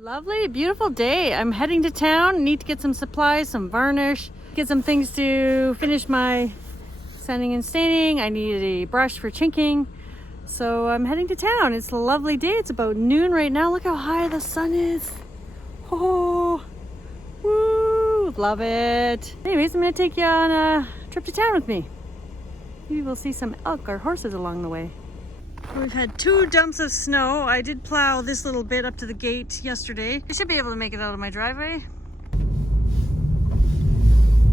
Lovely, beautiful day. I'm heading to town. Need to get some supplies, some varnish, get some things to finish my sanding and staining. I need a brush for chinking. So I'm heading to town. It's a lovely day. It's about noon right now. Look how high the sun is. Oh, woo, love it. Anyways, I'm gonna take you on a trip to town with me. Maybe we'll see some elk or horses along the way. We've had 2 dumps of snow. I did plow this little bit up to the gate yesterday. I should be able to make it out of my driveway.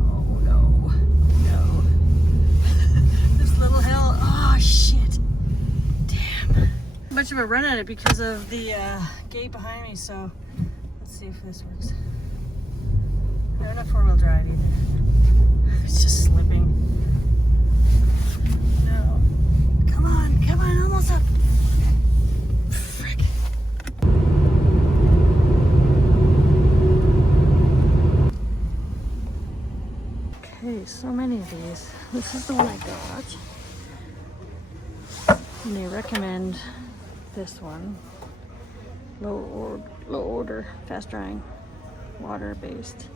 Oh no, no. This little hill, oh shit. Damn. Much of a run at it because of the gate behind me, so let's see if this works. I don't have 4-wheel drive either. It's just slipping. Come on, almost up. Frick. Okay, so many of these. This is the one I got. And they recommend this one. Low order, fast drying, water based.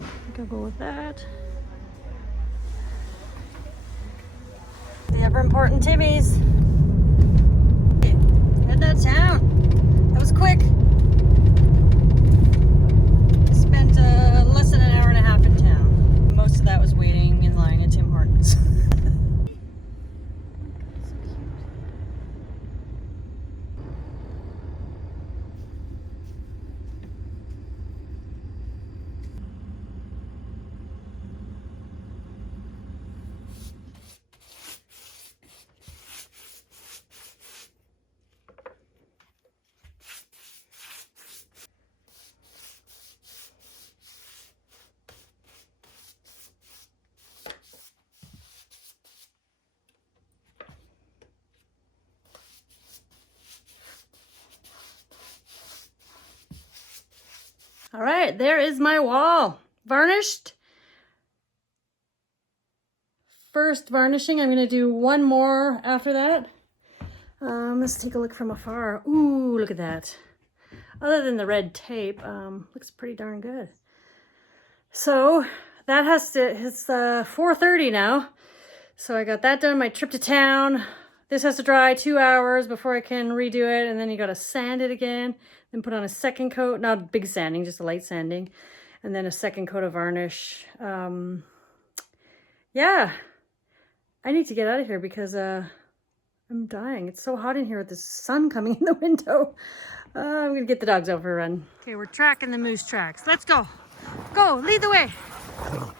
I think I'll go with that. The ever important Timmy's. Head to town. That was quick. Spent less than an hour and a half in town. Most of that was waiting in line at Tim Hortons. All right, there is my wall. Varnished. First varnishing, I'm gonna do one more after that. Let's take a look from afar. Ooh, look at that. Other than the red tape, looks pretty darn good. So that has to, it's 4:30 now. So I got that done, my trip to town. This has to dry 2 hours before I can redo it. And then you got to sand it again. Then put on a second coat, not big sanding, just a light sanding. And then a second coat of varnish. Yeah, I need to get out of here because I'm dying. It's so hot in here with the sun coming in the window. I'm going to get the dogs out for a run. Okay, we're tracking the moose tracks. Let's go. Go, lead the way. Go,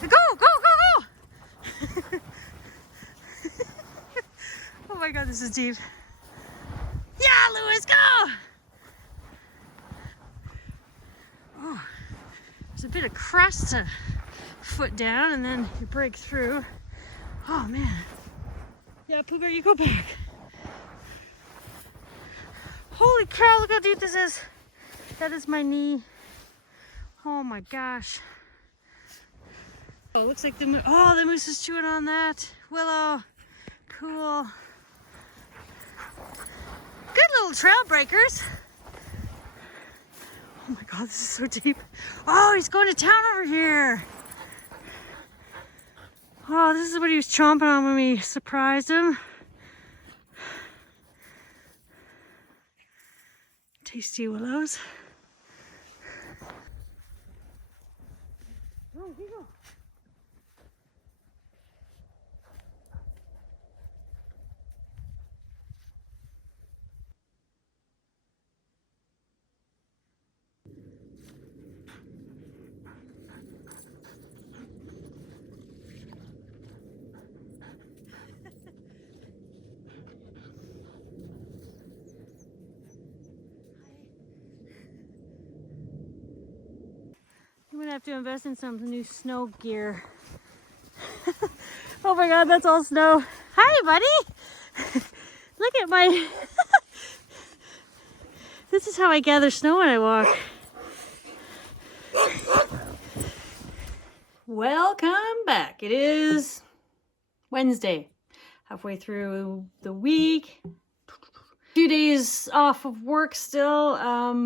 go, go, go. Oh my God, this is deep. Yeah, Lewis, go! Oh, there's a bit of crust to foot down and then you break through. Oh man. Yeah, Pooper, you go back. Holy cow, look how deep this is. That is my knee. Oh my gosh. Oh, it looks like the moose is chewing on that. Willow. Cool. Good little trail breakers. Oh my God, this is so deep. Oh, he's going to town over here. Oh, this is what he was chomping on when we surprised him. Tasty willows. Oh, here you go. I'm gonna have to invest in some new snow gear. Oh my God, that's all snow. Hi, buddy. Look at my... This is how I gather snow when I walk. Welcome back. It is Wednesday, halfway through the week. Few days off of work still,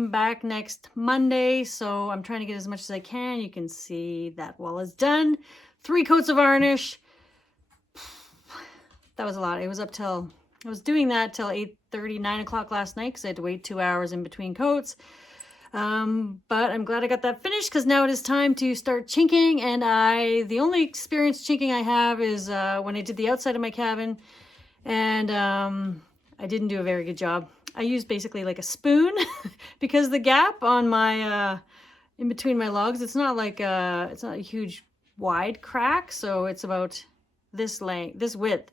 back next Monday, so I'm trying to get as much as I can. You can see that wall is done. 3 coats of varnish. That was a lot. It was up till, I was doing that till 8:30, 9 o'clock last night because I had to wait 2 hours in between coats. But I'm glad I got that finished because now it is time to start chinking. And the only experience chinking I have is when I did the outside of my cabin, and I didn't do a very good job. I used basically like a spoon because the gap on my in between my logs, it's not like it's not a huge wide crack, so it's about this length, this width.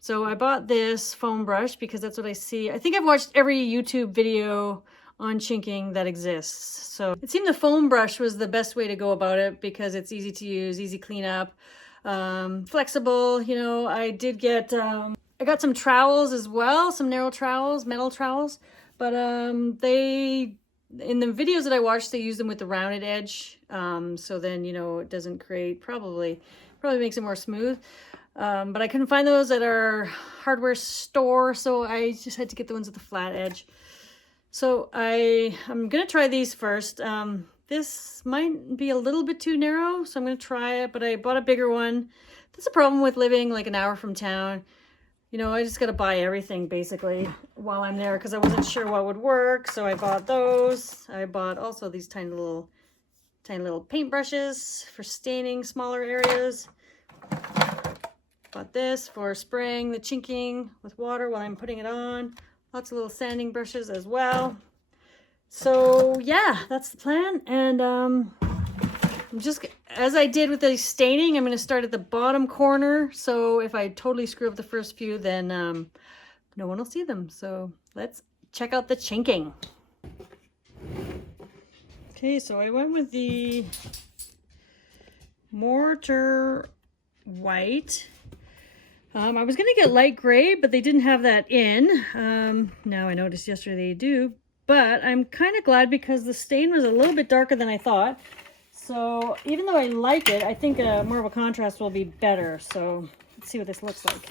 So I bought this foam brush because that's what I see. I think I've watched every YouTube video on chinking that exists. So it seemed the foam brush was the best way to go about it because it's easy to use, easy cleanup, flexible. You know, I did get, I got some trowels as well, some narrow trowels, metal trowels, but they, in the videos that I watched, they use them with the rounded edge. So then, you know, it doesn't create, probably makes it more smooth. But I couldn't find those at our hardware store, so I just had to get the ones with the flat edge. So I'm gonna try these first. This might be a little bit too narrow, so I'm gonna try it, but I bought a bigger one. That's a problem with living like an hour from town. You know, I just gotta buy everything basically while I'm there because I wasn't sure what would work, so I bought those. I bought also these tiny little paint brushes for staining smaller areas. Bought this for spraying the chinking with water while I'm putting it on. Lots of little sanding brushes as well. So yeah, that's the plan. And I'm just, as I did with the staining, I'm going to start at the bottom corner. So if I totally screw up the first few, then no one will see them. So let's check out the chinking. Okay, so I went with the Mortar White. I was going to get light gray, but they didn't have that in. Now I noticed yesterday they do, but I'm kind of glad because the stain was a little bit darker than I thought. So even though I like it, I think more of a contrast will be better. So let's see what this looks like.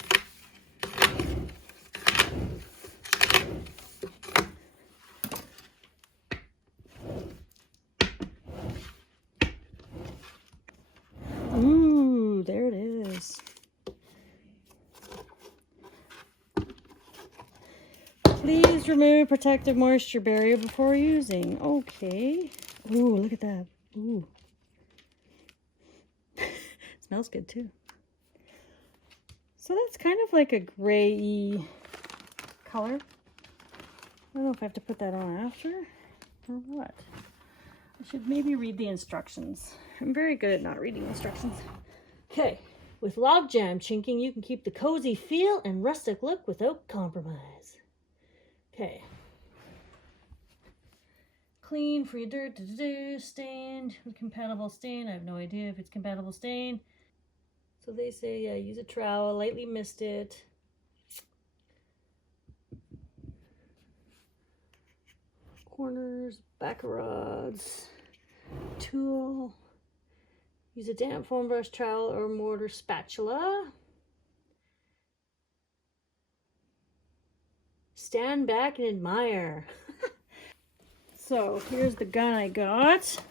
Ooh, there it is. Please remove protective moisture barrier before using. Okay. Ooh, look at that. Ooh. Smells good too. So that's kind of like a gray color. I don't know if I have to put that on after or what. I should maybe read the instructions. I'm very good at not reading instructions. Okay. With log jam chinking, you can keep the cozy feel and rustic look without compromise. Okay. Clean, free of dirt, stained, compatible stain. I have no idea if it's compatible stain. So they say, yeah, use a trowel, lightly mist it. Corners, back rods, tool. Use a damp foam brush, trowel, or mortar spatula. Stand back and admire. So here's the gun I got.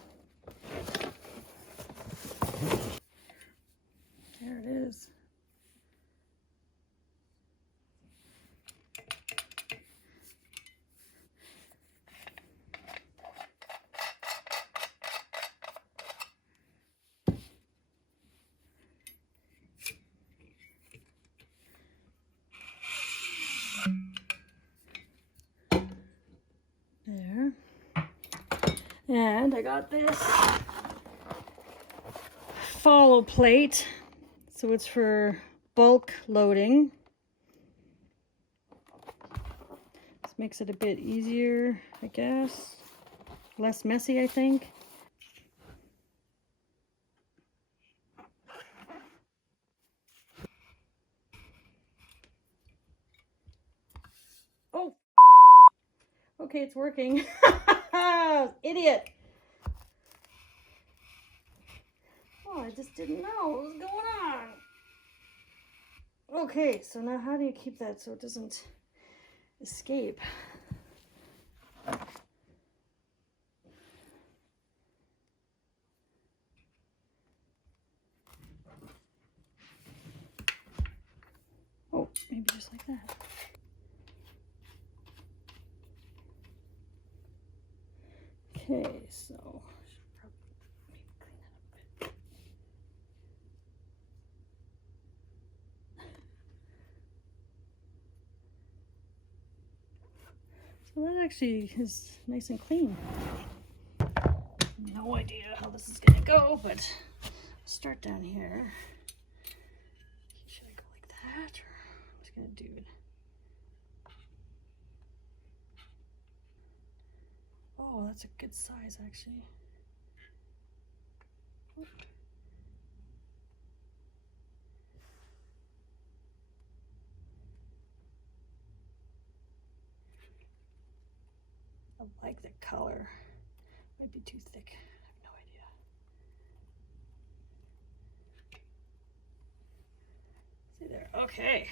There it is. There. And I got this follow plate. So it's for bulk loading. This makes it a bit easier, I guess. Less messy, I think. Oh! Okay, it's working. Idiot! Oh, I just didn't know what was going on. Okay, so now how do you keep that so it doesn't escape. Oh, maybe just like that. Okay, so should probably maybe clean that up a bit. So that actually is nice and clean. No idea how this is gonna go, but I'll start down here. Should I go like that, or I'm just gonna do it? Oh, that's a good size, actually. I like the color. Might be too thick. I have no idea. See there. Okay.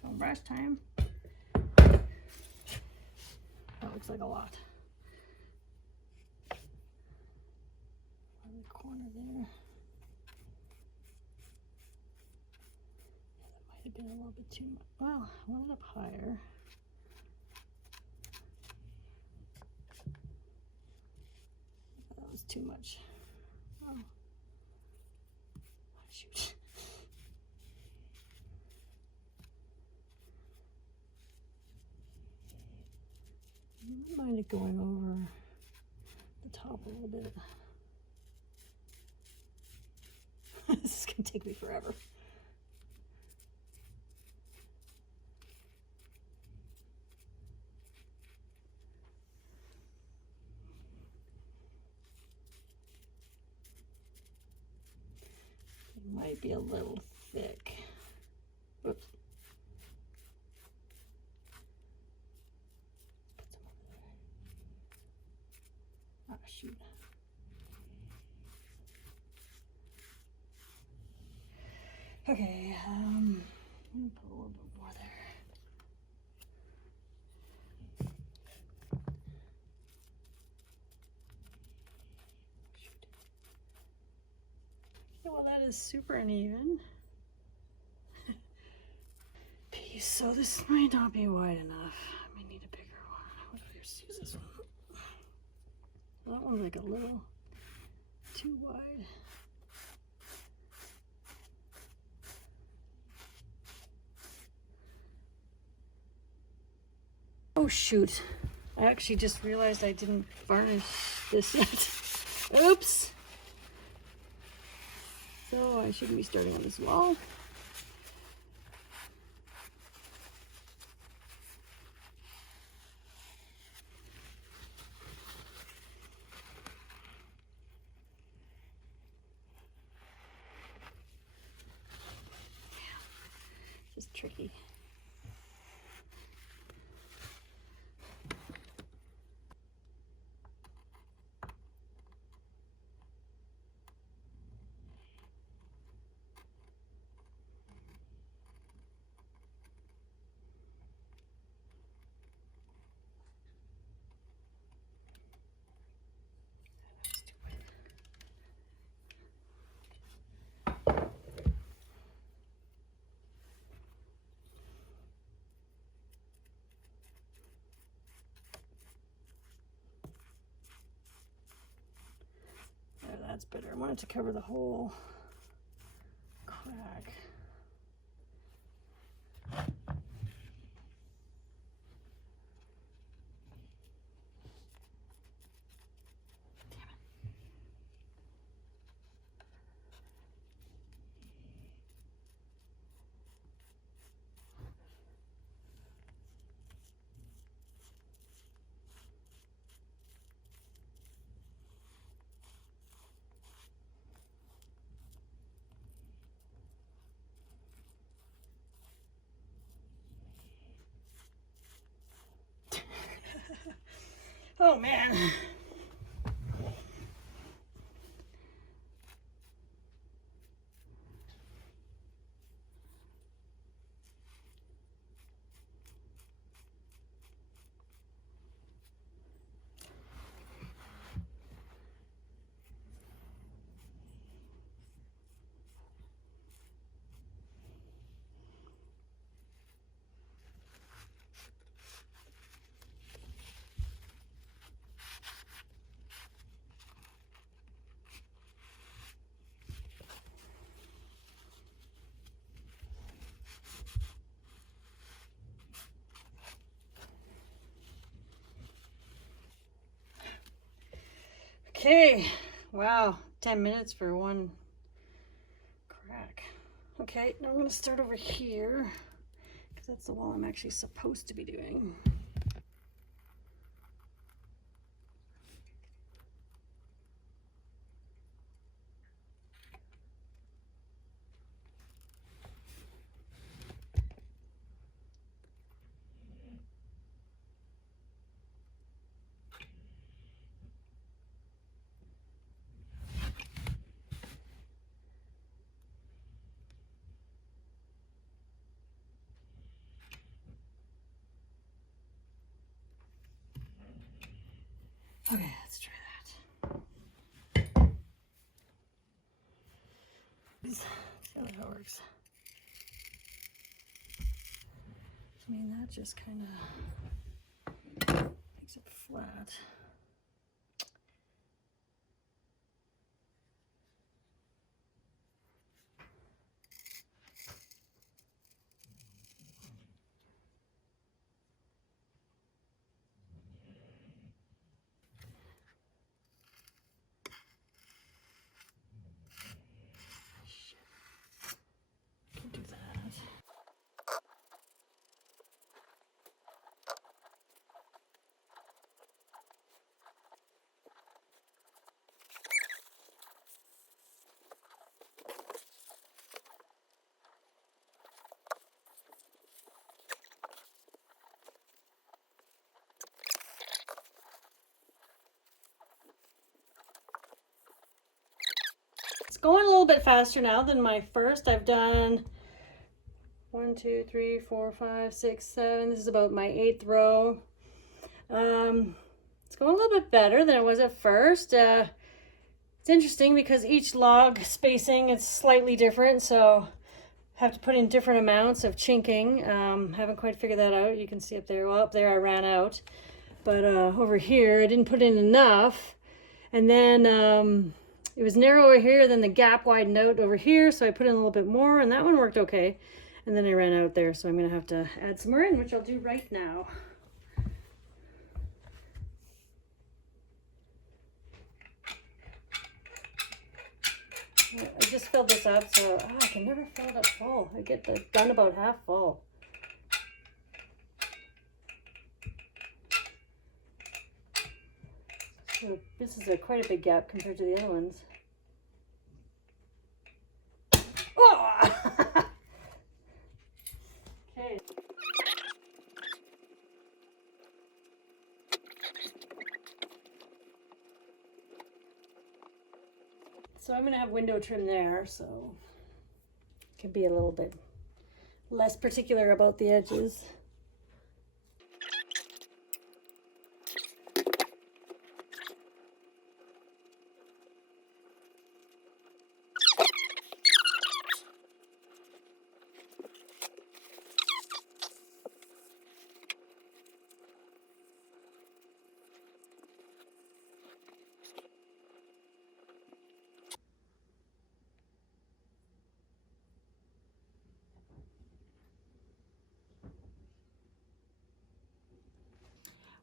So brush time. That looks like a lot. On the corner there. That might have been a little bit too much. Well, I want it up higher. That was too much. Oh, shoot. I don't mind it going over the top a little bit. This is gonna take me forever. It might be a little thick. Oops. Put some over there. Ah, shoot. Okay, I'm gonna put a little bit more there. Shoot. Okay, well, that is super uneven. Piece, so this might not be wide enough. I may need a bigger one. What if I just use this one? That one's like a little too wide. Oh shoot, I actually just realized I didn't varnish this yet. Oops. So I shouldn't be starting on this wall. Just tricky. That's better. I want it to cover the whole crack. Oh man. Okay, wow, 10 minutes for one crack. Okay, now I'm gonna start over here because that's the wall I'm actually supposed to be doing. Okay, let's try that. Let's see how that works. I mean, that just kind of makes it flat. Can do that. It's going a little bit faster now than my first. I've done 1, 2, 3, 4, 5, 6, 7. This is about my 8th row. It's going a little bit better than it was at first. It's interesting because each log spacing is slightly different, so I have to put in different amounts of chinking. Haven't quite figured that out. You can see up there. Well, up there I ran out, but over here I didn't put in enough, and then it was narrow over here, then the gap widened out over here, so I put in a little bit more, and that one worked okay. And then I ran out there, so I'm gonna have to add some more in, which I'll do right now. I just filled this up, so I can never fill it up full. I get done about half full. So this is quite a big gap compared to the other ones. Oh! Okay. So I'm gonna have window trim there, so it can be a little bit less particular about the edges.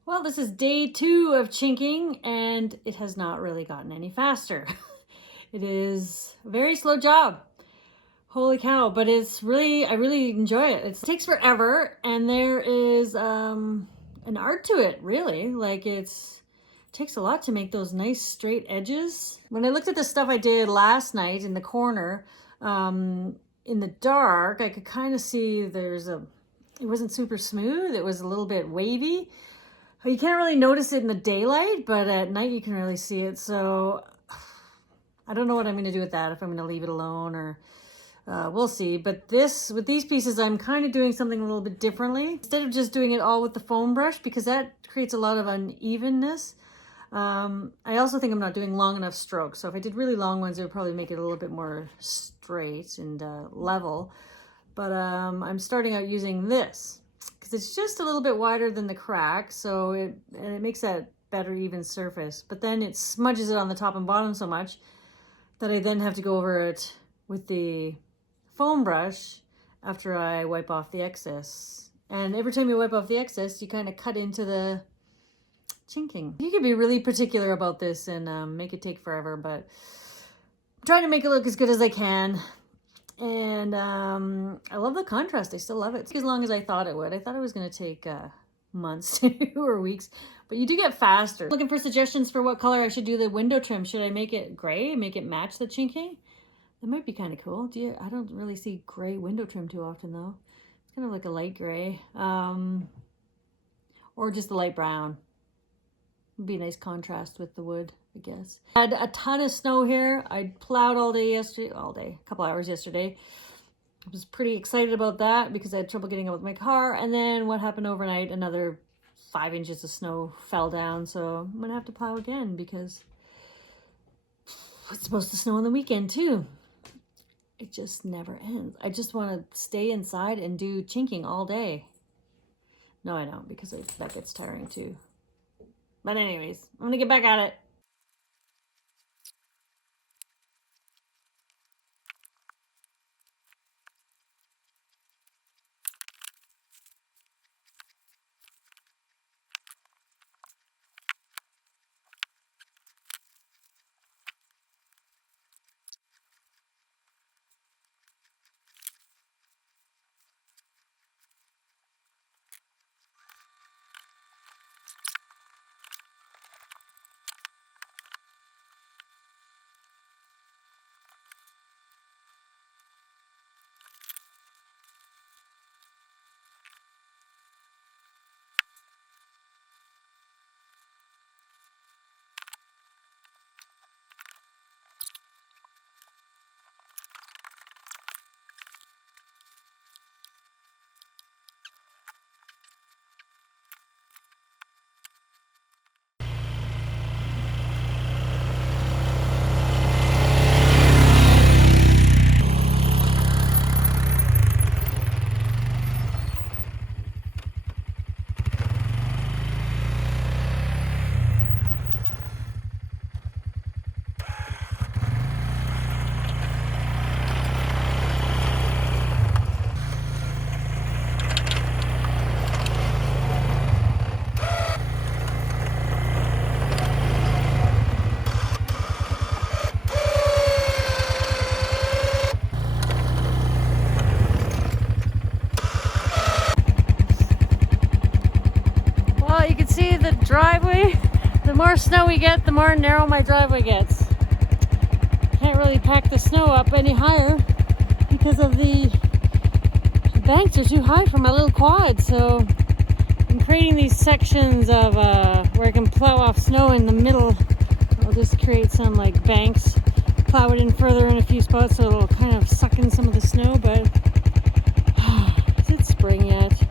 Well, this is day 2 of chinking, and it has not really gotten any faster. It is a very slow job. Holy cow, but it's really, I really enjoy it. It takes forever, and there is an art to it, really. Like it takes a lot to make those nice straight edges. When I looked at the stuff I did last night in the corner, in the dark, I could kind of see it wasn't super smooth. It was a little bit wavy. You can't really notice it in the daylight, but at night you can really see it. So I don't know what I'm going to do with that, if I'm going to leave it alone or we'll see. But with these pieces, I'm kind of doing something a little bit differently. Instead of just doing it all with the foam brush, because that creates a lot of unevenness. I also think I'm not doing long enough strokes. So if I did really long ones, it would probably make it a little bit more straight and level. But I'm starting out using this, because it's just a little bit wider than the crack, so it makes that better even surface. But then it smudges it on the top and bottom so much that I then have to go over it with the foam brush after I wipe off the excess. And every time you wipe off the excess, you kind of cut into the chinking. You can be really particular about this and make it take forever, but I'm trying to make it look as good as I can. And I love the contrast. I still love it. It's as long as I thought it would. I thought it was going to take months or weeks, but you do get faster. Looking for suggestions for what color I should do the window trim. Should I make it gray, make it match the chinking? That might be kind of cool. I don't really see gray window trim too often though. It's kind of like a light gray, or just a light brown. Would be a nice contrast with the wood, I guess. I had a ton of snow here. I plowed all day, a couple hours yesterday. I was pretty excited about that because I had trouble getting out with my car. And then what happened overnight, another 5 inches of snow fell down. So I'm gonna have to plow again because it's supposed to snow on the weekend too. It just never ends. I just want to stay inside and do chinking all day. No, I don't, because that gets tiring too. But anyways, I'm gonna get back at it. Driveway, the more snow we get, the more narrow my driveway gets. Can't really pack the snow up any higher because of the banks are too high for my little quad. So I'm creating these sections of where I can plow off snow in the middle. I'll just create some like banks, plow it in further in a few spots so it'll kind of suck in some of the snow, but is it spring yet?